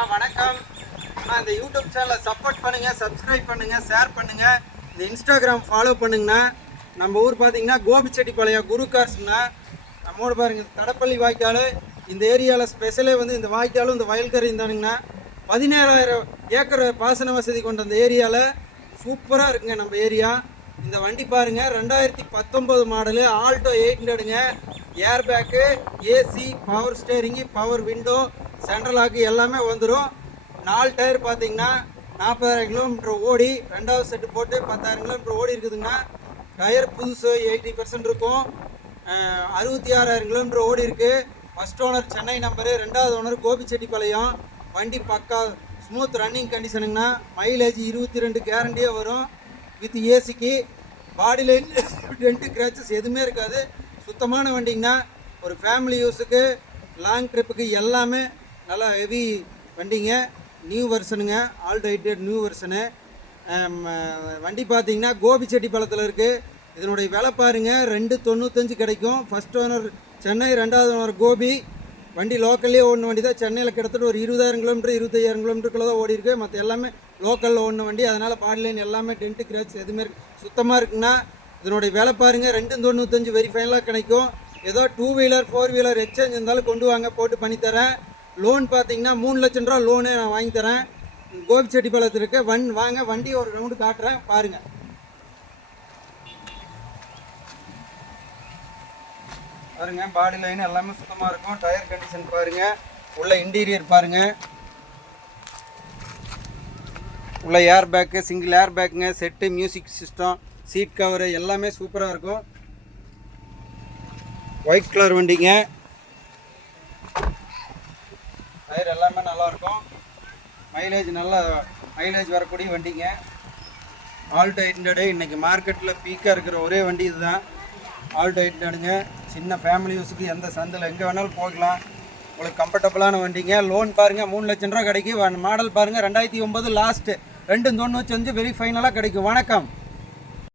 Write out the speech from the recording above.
வணக்கம். இந்த யூடியூப் சேனலை சப்போர்ட் பண்ணுங்கள், சப்ஸ்கிரைப் பண்ணுங்கள், ஷேர் பண்ணுங்கள். இந்த இன்ஸ்டாகிராம் ஃபாலோ பண்ணுங்கண்ணா. நம்ம ஊர் பார்த்தீங்கன்னா கோபிச்செட்டிப்பாளையம் குரு கார்ஸ்ண்ணா. நம்மோட பாருங்கள் தடப்பள்ளி வாய்க்கால். இந்த ஏரியாவில் ஸ்பெஷலே வந்து இந்த வாய்க்காலும் இந்த வயல்கரையும் தானுங்கண்ணா. 17,000 ஏக்கர் பாசன வசதி கொண்ட அந்த ஏரியாவில் சூப்பராக இருக்குங்க நம்ம ஏரியா. இந்த வண்டி பாருங்கள் 2019 மாடலு ஆல்டோ 800ங்க. Air bag, AC, power steering, power window, central lock எல்லாமே வந்துடும். 4 டயர் பார்த்தீங்கன்னா 40,000 கிலோமீட்டர் ஓடி 2வது செட்டு போட்டு 10,000 கிலோமீட்டர் ஓடி இருக்குதுங்கன்னா. டயர் புதுசு 80% இருக்கும். 66,000 கிலோமீட்டர் ஓடி இருக்குது. ஃபஸ்ட் ஓனர் சென்னை நம்பரு, 2வது ஓனர் கோபிச்செட்டிப்பாளையம். வண்டி பக்கா ஸ்மூத் ரன்னிங் கண்டிஷனுங்கண்ணா. மைலேஜ் 22 கேரண்டியாக வரும். வித் ஏசிக்கு. பாடி லைன் டென்ட்டு கிராச்சஸ் எதுவுமே இருக்காது. சுத்தமான வண்டிங்கண்ணா. ஒரு ஃபேமிலி யூஸுக்கு, லாங் ட்ரிப்புக்கு எல்லாமே நல்லா ஹெவி வண்டிங்க. நியூ வெர்ஷனுங்க, ஆல்டோ 800 நியூ வெர்ஷனு. வண்டி பார்த்தீங்கன்னா கோபிச்செட்டிப்பாளையத்தில் இருக்குது. இதனுடைய விலை பாருங்கள் 295 கிடைக்கும். ஃபஸ்ட் ஓனர் சென்னை, 2வது ஓனர் கோபி. வண்டி லோக்கல்லே ஓடின வண்டி தான். சென்னையில் கிட்டத்தட்ட ஒரு 20,000 கிலோமீட்டர் 25,000 கிலோமீட்டருக்குள்ளே தான் ஓடி இருக்குது. மற்ற எல்லாமே லோக்கலில் ஓடின வண்டி. அதனால் பாடி லைன் எல்லாமே டென்ட்டு கிராச் எதுவுமே சுத்தமாக இருக்குங்கண்ணா. இதனுடைய விலை பாருங்கள் 295 வெரி ஃபைனலாக கிடைக்கும். ஏதோ 2 வீலர் 4 வீலர் எக்ஸ்சேஞ்ச் இருந்தாலும் கொண்டு வாங்க, போட்டு பண்ணித்தரேன். லோன் பார்த்தீங்கன்னா 3 லட்சம் ரூபா லோனு நான் வாங்கி தரேன். கோபிச்செட்டிப்பாளையத்தில் இருக்க வாங்க வண்டி ஒரு ரவுண்டு காட்டுறேன் பாருங்கள். பாருங்க பாடி லைன் எல்லாமே சுத்தமாக இருக்கும். டயர் கண்டிஷன் பாருங்கள். உள்ள இன்டீரியர் பாருங்கள். உள்ள ஏர் பேக்கு, சிங்கிள் ஏர் பேக்குங்க, set, music system, seat cover எல்லாமே சூப்பராக இருக்கும். ஒயிட் கலர் வண்டிங்க. டயர் எல்லாமே நல்லாயிருக்கும். மைலேஜ் வரக்கூடிய வண்டிங்க. ஆல்டோ 800 இன்றைக்கி மார்க்கெட்டில் பீக்காக இருக்கிற ஒரே வண்டி இதுதான். ஆல்டோ 800ங்க. சின்ன ஃபேமிலி யூஸுக்கு எந்த சந்தில் எங்கே வேணாலும் போகலாம். உங்களுக்கு கம்ஃபர்டபுளான வண்டிங்க. லோன் பாருங்கள் 3 லட்சம் ரூபா கிடைக்கும். மாடல் பாருங்கள் 2009 லாஸ்ட்டு 295 வெரி ஃபைனலாக கிடைக்கும். வணக்கம்.